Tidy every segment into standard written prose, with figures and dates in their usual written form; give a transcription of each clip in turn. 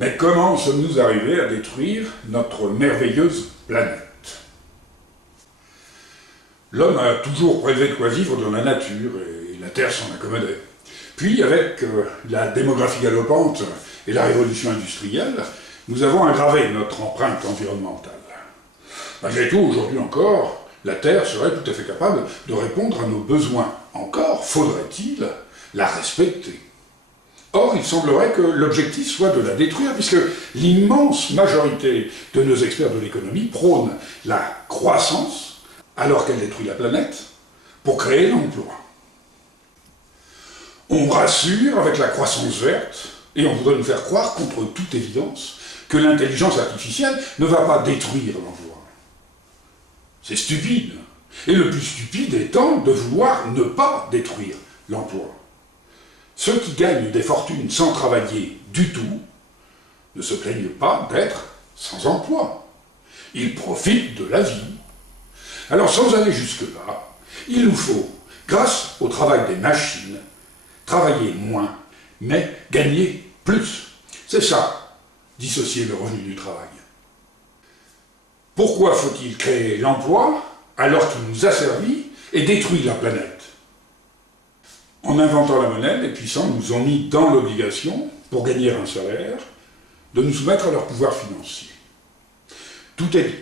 Mais comment sommes-nous arrivés à détruire notre merveilleuse planète? L'homme a toujours prélevé de quoi vivre dans la nature, et la Terre s'en accommodait. Puis, avec la démographie galopante et la révolution industrielle, nous avons aggravé notre empreinte environnementale. Malgré tout, aujourd'hui encore, la Terre serait tout à fait capable de répondre à nos besoins. Encore faudrait-il la respecter. Or, il semblerait que l'objectif soit de la détruire, puisque l'immense majorité de nos experts de l'économie prônent la croissance, alors qu'elle détruit la planète, pour créer l'emploi. On rassure avec la croissance verte, et on voudrait nous faire croire, contre toute évidence, que l'intelligence artificielle ne va pas détruire l'emploi. C'est stupide. Et le plus stupide étant de vouloir ne pas détruire l'emploi. Ceux qui gagnent des fortunes sans travailler du tout ne se plaignent pas d'être sans emploi. Ils profitent de la vie. Alors sans aller jusque-là, il nous faut, grâce au travail des machines, travailler moins, mais gagner plus. C'est ça, dissocier le revenu du travail. Pourquoi faut-il créer l'emploi alors qu'il nous a servi et détruit la planète? En inventant la monnaie, les puissants nous ont mis dans l'obligation, pour gagner un salaire, de nous soumettre à leur pouvoir financier. Tout est dit.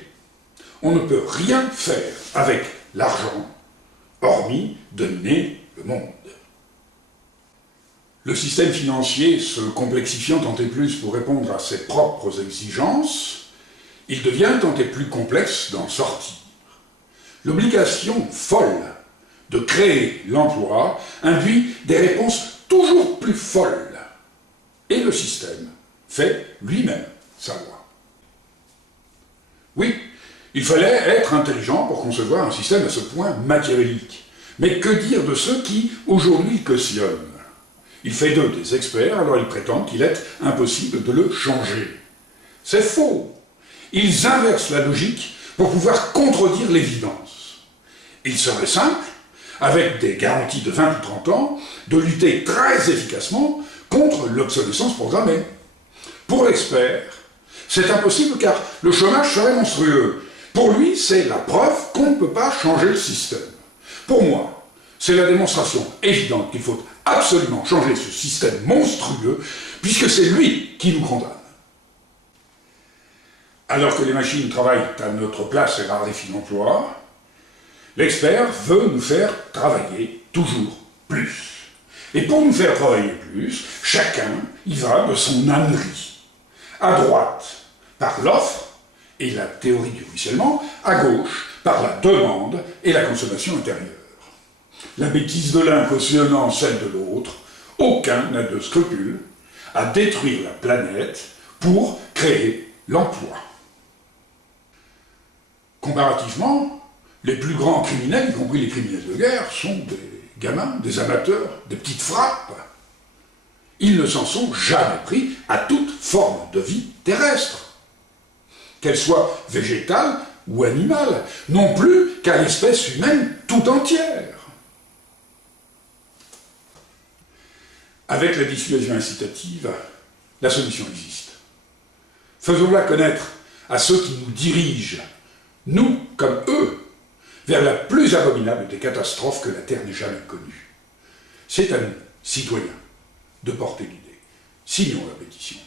On ne peut rien faire avec l'argent, hormis dominer le monde. Le système financier se complexifiant tant et plus pour répondre à ses propres exigences, il devient tant et plus complexe d'en sortir. L'obligation folle de créer l'emploi induit des réponses toujours plus folles. Et le système fait lui-même sa loi. Oui, il fallait être intelligent pour concevoir un système à ce point machiavélique. Mais que dire de ceux qui, aujourd'hui, cautionnent? Il fait d'eux des experts, alors ils prétendent qu'il est impossible de le changer. C'est faux. Ils inversent la logique pour pouvoir contredire l'évidence. Il serait simple, avec des garanties de 20 ou 30 ans, de lutter très efficacement contre l'obsolescence programmée. Pour l'expert, c'est impossible car le chômage serait monstrueux. Pour lui, c'est la preuve qu'on ne peut pas changer le système. Pour moi, c'est la démonstration évidente qu'il faut absolument changer ce système monstrueux, puisque c'est lui qui nous condamne. Alors que les machines travaillent à notre place et raréfient l'emploi, l'expert veut nous faire travailler toujours plus. Et pour nous faire travailler plus, chacun y va de son ânerie. À droite, par l'offre et la théorie du ruissellement, à gauche, par la demande et la consommation intérieure. La bêtise de l'un cautionnant celle de l'autre, aucun n'a de scrupule à détruire la planète pour créer l'emploi. Comparativement, les plus grands criminels, y compris les criminels de guerre, sont des gamins, des amateurs, des petites frappes. Ils ne s'en sont jamais pris à toute forme de vie terrestre, qu'elle soit végétale ou animale, non plus qu'à l'espèce humaine tout entière. Avec la dissuasion incitative, la solution existe. Faisons-la connaître à ceux qui nous dirigent, nous comme eux, vers la plus abominable des catastrophes que la Terre n'ait jamais connue. C'est à nous, citoyens, de porter l'idée. Signons la pétition.